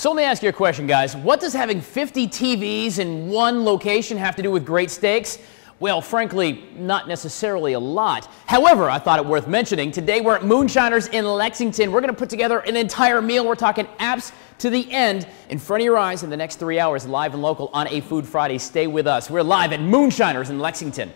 So let me ask you a question, guys. What does having 50 TVs in one location have to do with great steaks? Well, frankly, not necessarily a lot. However, I thought it worth mentioning. Today we're at Moonshiners in Lexington. We're going to put together an entire meal. We're talking apps to the end in front of your eyes in the next 3 hours, live and local on a Food Friday. Stay with us. We're live at Moonshiners in Lexington.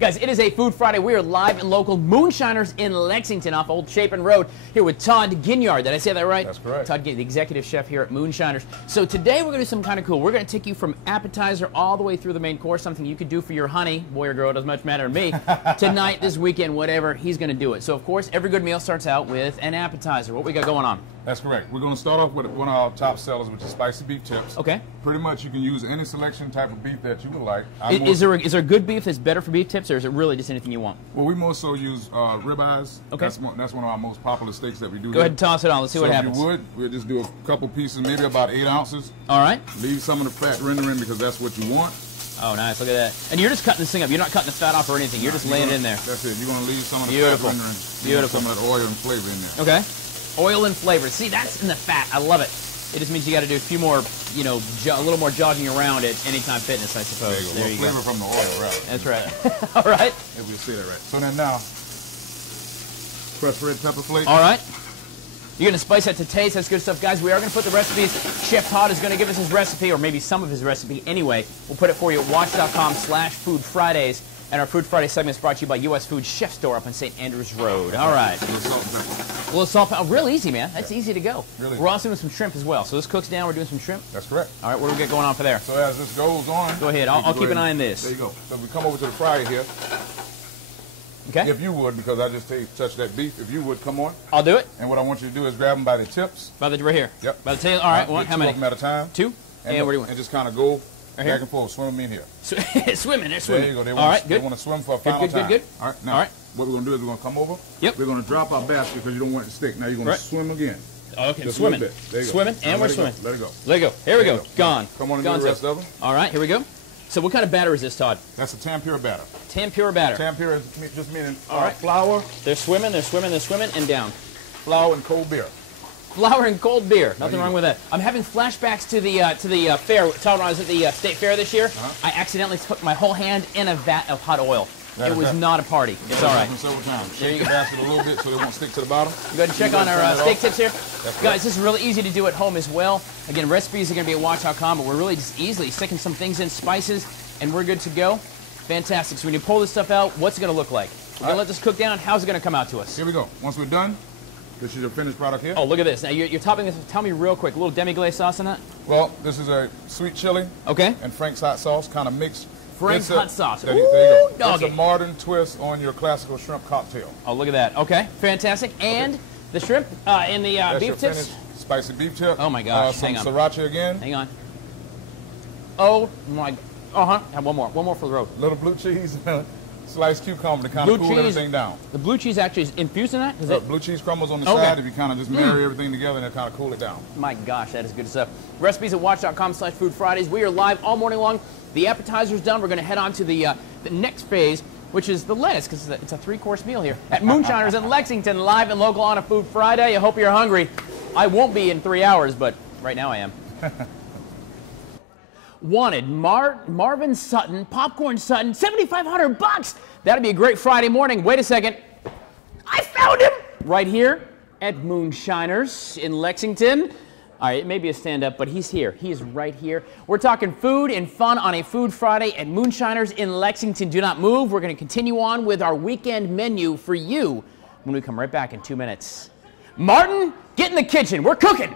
Guys, it is a Food Friday. We are live and local Moonshiners in Lexington off Old Chapin Road here with Todd Ginyard. Did I say that right? That's correct. Todd Ginyard, the executive chef here at Moonshiners. So today we're going to do something kind of cool. We're going to take you from appetizer all the way through the main course, something you could do for your honey, boy or girl, doesn't much matter to me, tonight, this weekend, whatever, he's going to do it. So, of course, every good meal starts out with an appetizer. What we got going on? That's correct. We're going to start off with one of our top sellers, which is spicy beef tips. Okay. Pretty much you can use any selection type of beef that you would like. Is there good beef that's better for beef tips, or is it really just anything you want? Well, we more so use ribeyes. Okay. That's one of our most popular steaks that we do. Go ahead and toss it on. Let's see what happens. If you would, we'll just do a couple pieces, maybe about 8 ounces. All right. Leave some of the fat rendering because that's what you want. Oh, nice. Look at that. And you're just cutting this thing up. You're not cutting the fat off or anything. You're just laying it in there. That's it. You're going to leave some of the Beautiful. fat rendering. Beautiful. Some of that oil and flavor in there. Okay. Oil and flavor. See, that's in the fat. I love it. It just means you got to do a few more, you know, a little more jogging around at Anytime Fitness, I suppose. There you go. Flavor from the oil, right? That's right. All right. If we see that right. So then now, crushed red pepper flakes. All right. You're going to spice that to taste. That's good stuff. Guys, we are going to put the recipes. Chef Todd is going to give us his recipe, or maybe some of his recipe anyway. We'll put it for you at watch.com/Food Fridays. And our Food Friday segment is brought to you by U.S. Food Chef Store up on St. Andrews Road. All right. A little salt and pepper. A little salt and pepper. Real easy, man. That's easy to go. Really? We're also doing some shrimp as well. So this cooks down. We're doing some shrimp. That's correct. All right. What do we got going on for there? So as this goes on... Go ahead. I'll keep an eye on this. There you go. So we come over to the fryer here. Okay. If you would, because I just touched that beef, if you would, come on. I'll do it. And what I want you to do is grab them by the tips. By the right here? Yep. By the tail? All right. One. How many? 2 of them at a time. 2? And what do you want? And just kind of go right back and forth. Swim them in here. Swimming. They're swimming. There you go. They All right. Good. They want to swim for a final time. Good. All right. Now, all right. what we're going to do is we're going to come over. Yep. We're going to drop our basket because you don't want it to stick. Now you're going to swim again. Oh, okay. Just Swimming. a little bit. There you go. Swimming. And now we're swimming. Let it go. Let it go. Here we go. Gone. Come on and do the rest of them. All right. Here we go. So what kind of batter is this, Todd? That's a tempura batter. Tempura batter. Tempura is just meaning flour. They're swimming, and down. Flour and cold beer. Flour and cold beer. Nothing wrong with that. I'm having flashbacks to the fair. Todd, when I was at the state fair this year, I accidentally put my whole hand in a vat of hot oil. It was not a party. It's all right. Several times. Shake the basket a little bit so they won't stick to the bottom. Go ahead and check on our steak tips here. Guys, this is really easy to do at home as well. Again, recipes are going to be at watch.com, but we're really just easily sticking some things in, spices, and we're good to go. Fantastic. So when you pull this stuff out, what's it going to look like? We're going to let this cook down. How's it going to come out to us? Here we go. Once we're done, this is your finished product here. Oh, look at this. Now, you're topping this. Tell me real quick, a little demi-glaze sauce in that? Well, this is a sweet chili. Okay. And Frank's hot sauce, kind of mixed. Frank's hot sauce. There you go. Doggy. It's a modern twist on your classical shrimp cocktail. Oh, look at that. Okay. Fantastic. And the shrimp in the beef tips? Spicy beef tip. Oh, my gosh. Some Hang on. sriracha again. Hang on. Oh, my. Have one more. One more for the road. Little blue cheese. Sliced cucumber to kind of cool everything down. The blue cheese actually is infused in that? Blue cheese crumbles on the side. If you kind of just marry everything together and kind of cool it down. My gosh, that is good stuff. Recipes at watch.com/Food Fridays. We are live all morning long. The appetizer's done. We're going to head on to the next phase, which is the lettuce, because it's a 3-course meal here at Moonshiners in Lexington, live and local on a Food Friday. I hope you're hungry. I won't be in 3 hours, but right now I am. Wanted Marvin Sutton, Popcorn Sutton, $7,500. That'd be a great Friday morning. Wait a second. I found him right here at Moonshiners in Lexington. All right, it may be a stand-up, but he's here. He is right here. We're talking food and fun on a Food Friday at Moonshiners in Lexington. Do not move. We're going to continue on with our weekend menu for you when we come right back in 2 minutes. Martin, get in the kitchen. We're cooking.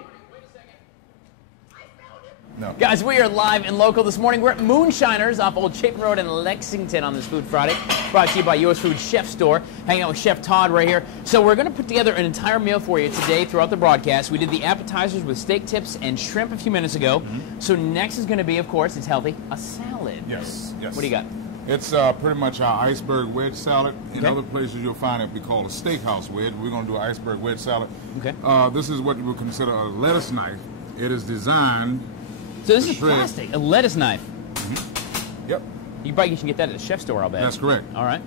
No. Guys, we are live and local this morning. We're at Moonshiners off Old Chapin Road in Lexington on this Food Friday. Brought to you by U.S. Food Chef Store. Hanging out with Chef Todd right here. So we're going to put together an entire meal for you today throughout the broadcast. We did the appetizers with steak tips and shrimp a few minutes ago. So next is going to be, of course, it's healthy, a salad. Yes. What do you got? It's pretty much our iceberg wedge salad. In other places you'll find it be called a steakhouse wedge. We're going to do an iceberg wedge salad. Okay. This is what you would consider a lettuce knife. It is designed... So this is plastic, a lettuce knife. Yep. You probably can get that at the chef store, I'll bet. That's correct. All right.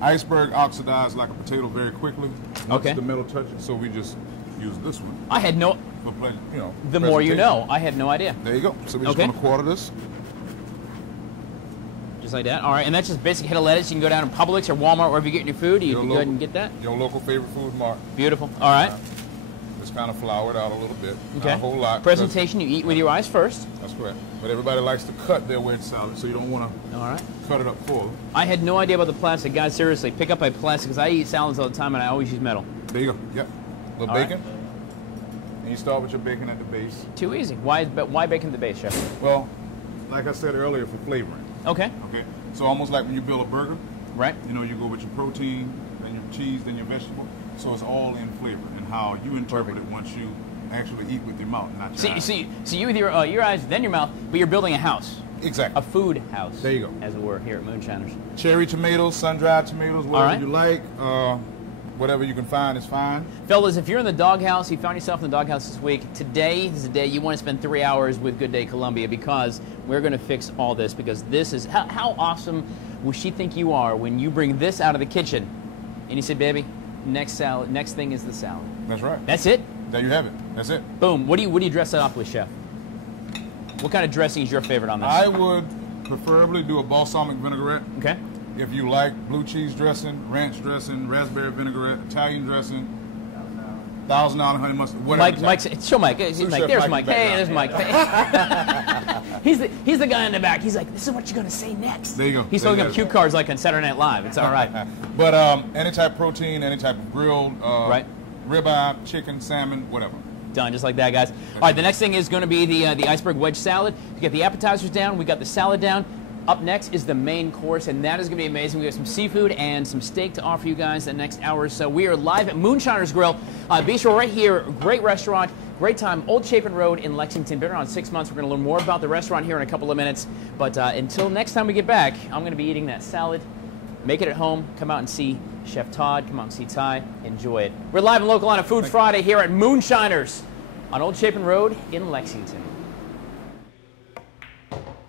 Iceberg oxidizes like a potato very quickly. Once Okay. the metal touches, so we just use this one. I had no. For The more you presentation. know. I had no idea. There you go. So we're just Okay. going to quarter this. Just like that. All right, and that's just basic head of lettuce. You can go down to Publix or Walmart, wherever you're getting your food. You can go ahead and get that. Your local favorite food mart. Beautiful. All right. Just kind of flour it out a little bit. Okay. Not a whole lot. Presentation, you eat with your eyes first. That's correct. But everybody likes to cut their wedge salad, so you don't want to All right. cut it up full. I had no idea about the plastic. Guys, seriously, pick up a plastic because I eat salads all the time and I always use metal. There you go. Yep. A little All right. bacon. And you start with your bacon at the base. Too easy. Why bacon at the base, chef? Well, like I said earlier, for flavoring. Okay. Okay. So almost like when you build a burger, Right. you know, you go with your protein, then your cheese, then your vegetable. So it's all in flavor and how you interpret it once you actually eat with your mouth, not your eyes. See, you with your eyes, then your mouth, but you're building a house. Exactly. A food house. There you go. As it were, here at Moonshiners. Cherry tomatoes, sun-dried tomatoes, whatever right. you like. Whatever you can find is fine. Fellas, if you're in the doghouse, you found yourself in the doghouse this week, today is the day you want to spend 3 hours with Good Day Columbia because we're going to fix all this because this is, how awesome will she think you are when you bring this out of the kitchen and you say, baby, next thing is the salad. That's right. That's it? There you have it. That's it. Boom. What do you dress that off with, chef? What kind of dressing is your favorite on this? I would preferably do a balsamic vinaigrette. Okay. If you like blue cheese dressing, ranch dressing, raspberry vinaigrette, Italian dressing, $1,000 honey mustard, whatever. Mike's show Mike. He's Sous Mike. chef There's Mike Mike. in the Hey, there's Mike. He's the guy in the back. He's like, this is what you're gonna say next. There you go. He's There holding you up go. cue cards like on Saturday Night Live. It's all right. But any type of protein, any type of grilled, Right. ribeye, chicken, salmon, whatever. Done, just like that, guys. All right, the next thing is going to be the iceberg wedge salad. You get the appetizers down, we got the salad down. Up next is the main course, and that is going to be amazing. We have some seafood and some steak to offer you guys the next hour or so. We are live at Moonshiners Grill, bistro right here. Great restaurant, great time. Old Chapin Road in Lexington. Been around 6 months. We're going to learn more about the restaurant here in a couple of minutes. But until next time we get back, I'm going to be eating that salad. Make it at home. Come out and see Chef Todd. Come out and see Ty. Enjoy it. We're live and local on a Food Friday here at Moonshiners on Old Chapin Road in Lexington.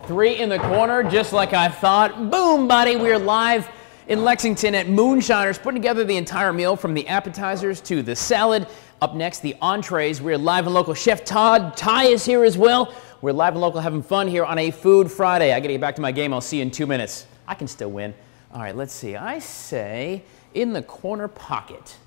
3 in the corner, just like I thought. Boom, buddy. We're live in Lexington at Moonshiners, putting together the entire meal from the appetizers to the salad. Up next, the entrees. We're live and local. Chef Todd. Ty is here as well. We're live and local having fun here on a Food Friday. I got to get back to my game. I'll see you in 2 minutes. I can still win. All right, let's see. I say in the corner pocket.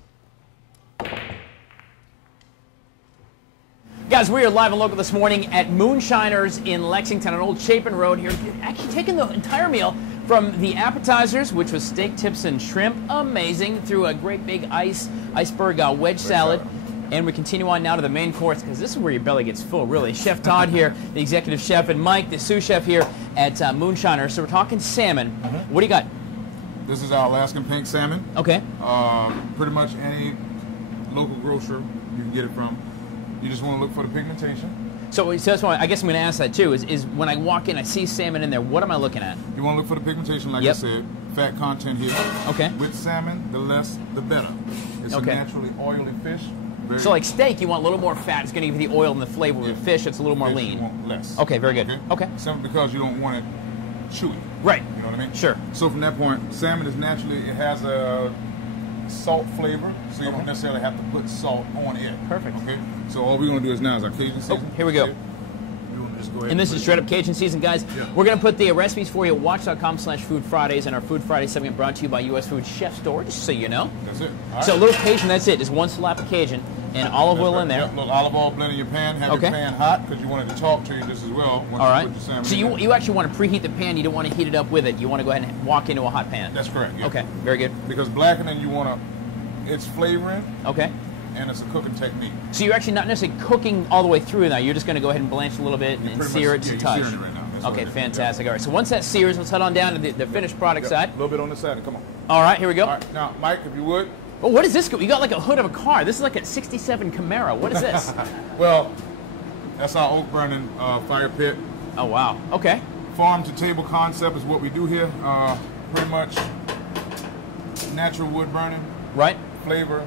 Guys, we are live and local this morning at Moonshiners in Lexington on Old Chapin Road here. Actually taking the entire meal from the appetizers, which was steak, tips, and shrimp. Amazing. Through a great big iceberg wedge salad. And we continue on now to the main course because this is where your belly gets full, really. Chef Todd here, the executive chef, and Mike, the sous chef here at Moonshiners. So we're talking salmon. What do you got? This is our Alaskan pink salmon. Okay. Pretty much any local grocer you can get it from. You just want to look for the pigmentation. So that's why I guess I'm going to ask that too. Is when I walk in, I see salmon in there. What am I looking at? You want to look for the pigmentation, like I said. Fat content here. Okay. With salmon, the less, the better. It's a naturally oily fish. So like steak, you want a little more fat. It's going to give you the oil and the flavor. With fish, it's a little more lean. You want less. Okay, very good. Okay. Simply because you don't want it chewy. Right. You know what I mean? Sure. So from that point, salmon is naturally, it has a salt flavor, so you don't necessarily have to put salt on it. Perfect. Okay. So all we're going to do is now is our Cajun season. Oh, here we go. Just go ahead and this is straight up Cajun season, guys. Yeah. We're going to put the recipes for you at watch.com/Food Fridays, and our Food Friday segment brought to you by U.S. Food Chef Store, just so you know. That's it. So a little Cajun, that's it. Just one slap of Cajun and olive oil in there. Yep. Look, olive oil blend in your pan. Have your pan hot because you want it to talk to you just as well. Once all right. You put your salmon So in you actually want to preheat the pan. You don't want to heat it up with it. You want to go ahead and walk into a hot pan. That's correct. Yeah. Okay. Very good. Because blackening, you want to, it's flavoring. Okay. And it's a cooking technique. So you're actually not necessarily cooking all the way through now. You're just going to go ahead and blanch a little bit and sear it to touch. Searing it right now. That's okay, fantastic. All right, so once that sears, let's head on down to the finished product side. A little bit on the side. Come on. All right, here we go. All right, now, Mike, if you would. Oh, what is this? You got like a hood of a car. This is like a '67 Camaro. What is this? Well, that's our oak burning fire pit. Oh, wow. Okay. Farm to table concept is what we do here. Pretty much natural wood burning. Right. Flavor.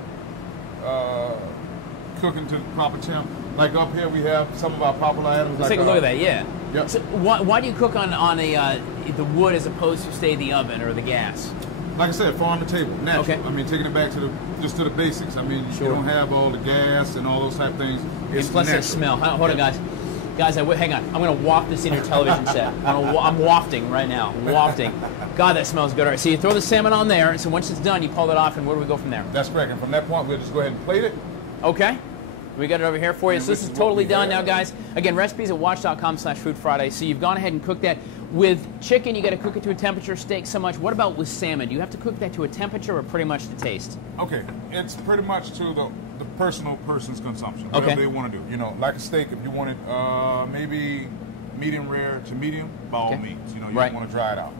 Cooking to the proper temp. Like up here, we have some of our popular items. Let's take a look at that. Yeah. Yep. So why do you cook on the wood as opposed to say the oven or the gas? Like I said, farm to table, natural. Okay. I mean, taking it back to the basics. I mean, Sure. you don't have all the gas and all those type of things. And plus that smell. Hold on, guys. Guys, hang on. I'm going to waft this in your television set. I'm wafting right now. Wafting. God, that smells good. All right, so you throw the salmon on there, and so once it's done, you pull it off, and where do we go from there? That's correct. And from that point, we'll just go ahead and plate it. Okay. We got it over here for you. So this is totally done now, guys. Again, recipes at watch.com/Food Friday. So you've gone ahead and cooked that. With chicken, you got to cook it to a temperature, steak so much. What about with salmon? Do you have to cook that to a temperature or pretty much to taste? Okay, it's pretty much to the person's consumption, Okay. whatever they want to do. You know, like a steak, if you want it maybe medium rare to medium, by all means. You know, you don't want to dry it out.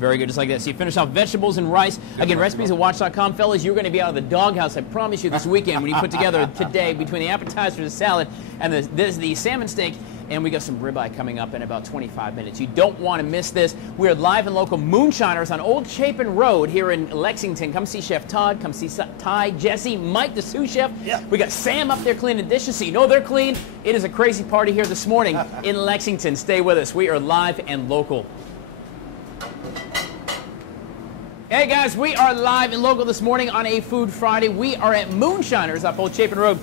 Very good, just like that. So you finish off vegetables and rice. Again, recipes at watch.com. Fellas, you're going to be out of the doghouse, I promise you, this weekend when you put together today between the appetizer, the salad, and the salmon steak. And we got some ribeye coming up in about 25 minutes. You don't want to miss this. We're live and local Moonshiners on Old Chapin Road here in Lexington. Come see Chef Todd. Come see Ty, Jesse, Mike, the sous chef. Yeah. We got Sam up there cleaning dishes, so you know they're clean. It is a crazy party here this morning in Lexington. Stay with us. We are live and local. Hey guys, we are live and local this morning on a Food Friday. We are at Moonshiners up Old Chapin Road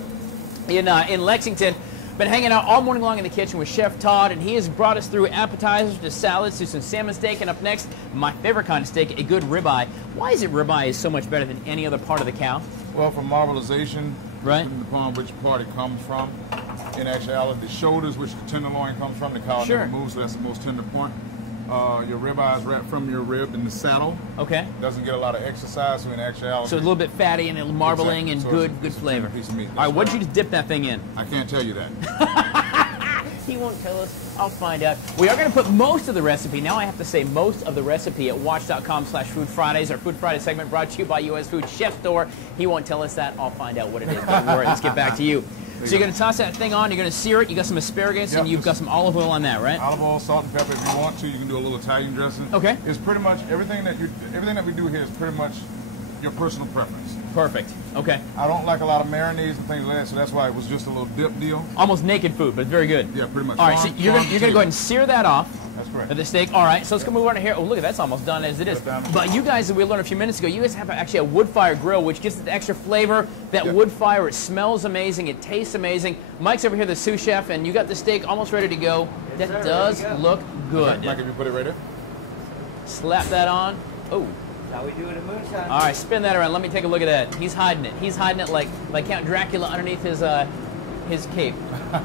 in Lexington. Been hanging out all morning long in the kitchen with Chef Todd, and he has brought us through appetizers to salads to some salmon steak, and up next, my favorite kind of steak, a good ribeye. Why is it ribeye is so much better than any other part of the cow? Well, for marbleization, depending upon which part it comes from. In actuality, the shoulders, which the tenderloin comes from, the cow never moves, so that's the most tender point. Your ribeye is wrapped from your rib in the saddle. Okay. Doesn't get a lot of exercise, so in actuality. So a little bit fatty and a little marbling and so good flavor. Piece of meat. All right, what did you just dip that thing in? I can't tell you that. He won't tell us. I'll find out. We are going to put most of the recipe, now I have to say most of the recipe at watch.com/Food Fridays. Our Food Friday segment brought to you by US Food Chef Store. He won't tell us that. I'll find out what it is. Don't worry. Let's get back to you. So you're going to toss that thing on, you're going to sear it, you got some asparagus, and you've got some olive oil on that, right? Olive oil, salt, and pepper. If you want to, you can do a little Italian dressing. Okay. It's pretty much everything that we do here is pretty much your personal preference. Perfect. Okay. I don't like a lot of marinades and things like that, so that's why it was just a little dip deal. Almost naked food, but very good. Yeah, pretty much. All right, so you're going to go ahead and sear that off. That's correct. The steak. All right, so let's go move on to here. Oh, look, that's almost done as it is. But you guys, we learned a few minutes ago, you guys have actually a wood fire grill, which gives it the extra flavor. That wood fire, it smells amazing, it tastes amazing. Mike's over here, the sous chef, and you got the steak almost ready to go. Yes, that does look good. Mike, if you put it right there. Slap that on. Oh. How we do it at Moonshine. All right, spin that around. Let me take a look at that. He's hiding it. He's hiding it like Count Dracula underneath his cape.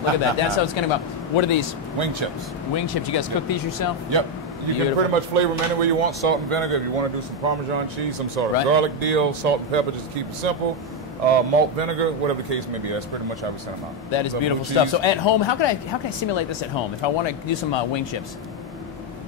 Look at that. That's how it's going to go. What are these? Wing chips. Wing chips. You guys cook these yourself? Yep. You can pretty much flavor them any way you want. Salt and vinegar. If you want to do some Parmesan cheese, some sort of garlic deal, salt and pepper, just keep it simple. Malt vinegar, whatever the case may be. That's pretty much how we send them out. That is beautiful stuff. So at home, how can I simulate this at home if I want to do some wing chips?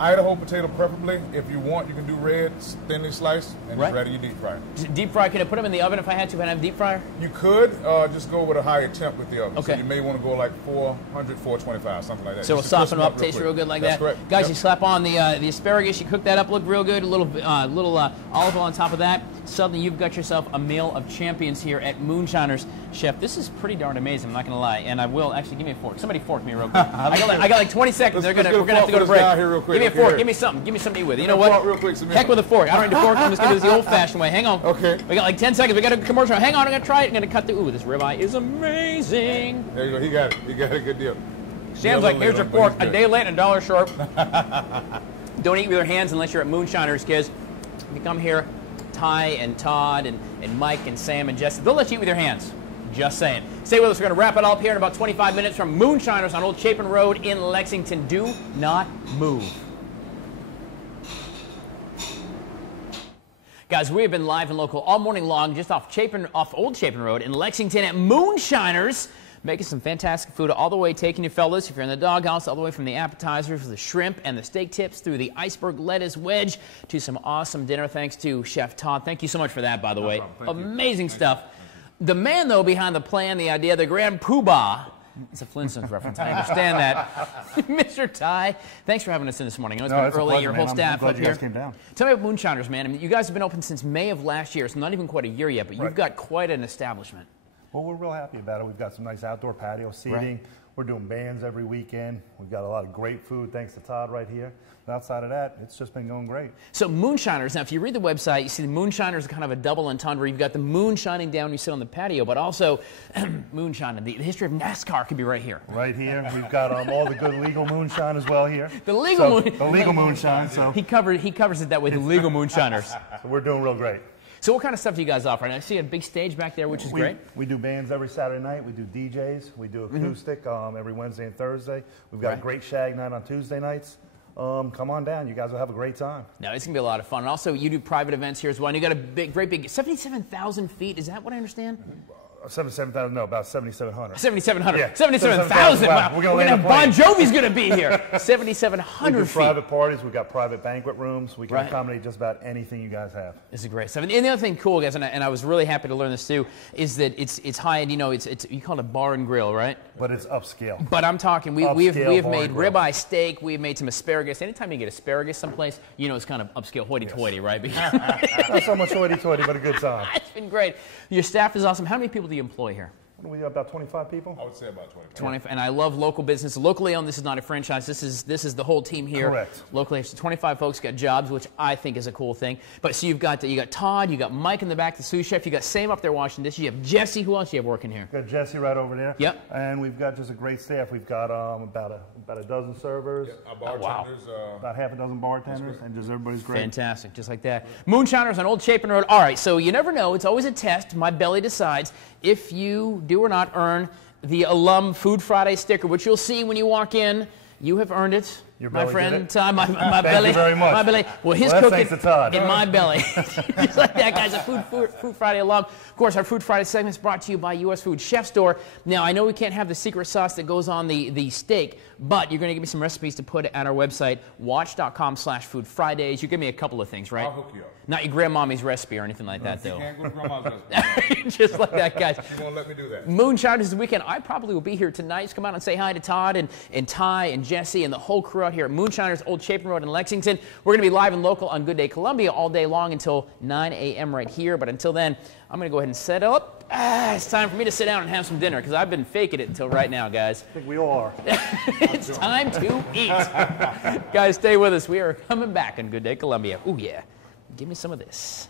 Idaho potato preferably. If you want, you can do red, thinly sliced, and just ready to deep fry. Deep fry, can I put them in the oven if I had to? Can I have a deep fryer? You could just go with a higher temp with the oven. Okay. So you may want to go like 400, 425, something like that. So it'll soften them up, taste real good like that. That's correct. Guys, you slap on the asparagus, you cook that up, look real good, a little olive oil on top of that. Suddenly you've got yourself a meal of champions here at Moonshiners. Chef, this is pretty darn amazing, I'm not going to lie. And I will, actually, give me a fork. Somebody fork me real quick. I got like 20 seconds. We're going to have to go to break. Here real quick. Give me a fork, give me something. Give me something to eat with. You know what? Real quick, heck with a fork. I don't need a fork. I'm just going to do this the old-fashioned way. Hang on. Okay. We got like 10 seconds. We got a commercial. Hang on. I'm going to try it. I'm going to cut the... Ooh, this ribeye is amazing. There you go. He got it. He got a good deal. Sam's like, here's your fork. A day late and $1 short. Don't eat with your hands unless you're at Moonshiners, kids. If you come here, Ty and Todd and Mike and Sam and Jesse, they'll let you eat with your hands. Just saying. Stay with us. We're going to wrap it all up here in about 25 minutes from Moonshiners on Old Chapin Road in Lexington. Do not move. Guys, we have been live and local all morning long just off Old Chapin Road in Lexington at Moonshiners, making some fantastic food all the way, taking you fellas, if you're in the doghouse, all the way from the appetizers, the shrimp and the steak tips, through the iceberg lettuce wedge, to some awesome dinner. Thanks to Chef Todd. Thank you so much for that, by the way. Amazing stuff. The man, though, behind the plan, the idea, the grand poobah. It's a Flintstones reference. I understand that. Mr. Ty, thanks for having us in this morning. I know it's been early. Your whole staff up here. Came down. Tell me about Moonshiners, man. I mean, you guys have been open since May of last year. It's not even quite a year yet, but you've got quite an establishment. Well, we're real happy about it. We've got some nice outdoor patio seating. We're doing bands every weekend. We've got a lot of great food, thanks to Todd right here. And outside of that, it's just been going great. So Moonshiners, now if you read the website, you see the Moonshiners are kind of a double entendre. You've got the moon shining down when you sit on the patio, but also moonshining. The history of NASCAR could be right here. Right here. We've got all the good legal moonshine as well here. The legal moonshine. So he covers it that way, the legal Moonshiners. So we're doing real great. So what kind of stuff do you guys offer? And I see a big stage back there, which is great. We do bands every Saturday night. We do DJs. We do acoustic every Wednesday and Thursday. We've got a great shag night on Tuesday nights. Come on down. You guys will have a great time. No, it's going to be a lot of fun. And also, you do private events here as well. And you got a great big 77,000 feet. Is that what I understand? 77,000, no, about 7,700. 7,700. Yeah. 77,000. Wow. We're going to have Bon Jovi's going to be here. 7,700 feet. We do feet. private parties. We've got private banquet rooms. We can accommodate just about anything you guys have. This is great stuff. And the other thing cool, guys, and I was really happy to learn this too, is that it's high-end. You know, you call it a bar and grill, right? But it's upscale. But I'm talking, we have made ribeye steak. We have made some asparagus. Anytime you get asparagus someplace, you know it's kind of upscale hoity-toity, right? Not so much hoity-toity, but a good time. It's been great. Your staff is awesome. How many people do you employ here? We have about 25 people. I would say about 25. 20, and I love local business. Locally owned. This is not a franchise. This is the whole team here. Correct. Locally, so 25 folks got jobs, which I think is a cool thing. But so you got Todd, you got Mike in the back, the sous chef. You got Sam up there washing dishes. You have Jesse. Who else do you have working here? We've got Jesse right over there. Yep. And we've got just a great staff. We've got about a dozen servers. Yeah, our bartenders. About half a dozen bartenders, and just everybody's great. Fantastic, just like that. Moonshiners on Old Chapin Road. All right, so you never know. It's always a test. My belly decides if you do or not earn the alum Food Friday sticker, which you'll see when you walk in. You have earned it. Your my belly friend did it? Todd, my Thank belly. you very much. My belly. Well, his that's cooking thanks to Todd. in my belly. Just like that, guys. A Food Friday alum. Of course, our Food Friday segment is brought to you by U.S. Food Chef Store. Now, I know we can't have the secret sauce that goes on the steak, but you're going to give me some recipes to put on our website, watch.com/Food Fridays. You give me a couple of things, right? I'll hook you up. Not your grandmommy's recipe or anything like that, though. You can't go to grandma's recipe. Just like that, guys. She won't let me do that. Moonshiners this weekend. I probably will be here tonight. Just come out and say hi to Todd and Ty and Jesse and the whole crew out here at Moonshiners, Old Chapin Road in Lexington. We're going to be live and local on Good Day Columbia all day long until 9 a.m. right here. But until then, I'm going to go ahead and set up. It's time for me to sit down and have some dinner because I've been faking it until right now, guys. I think we all are. It's time to eat. Guys, stay with us. We are coming back on Good Day Columbia. Ooh, yeah. Give me some of this.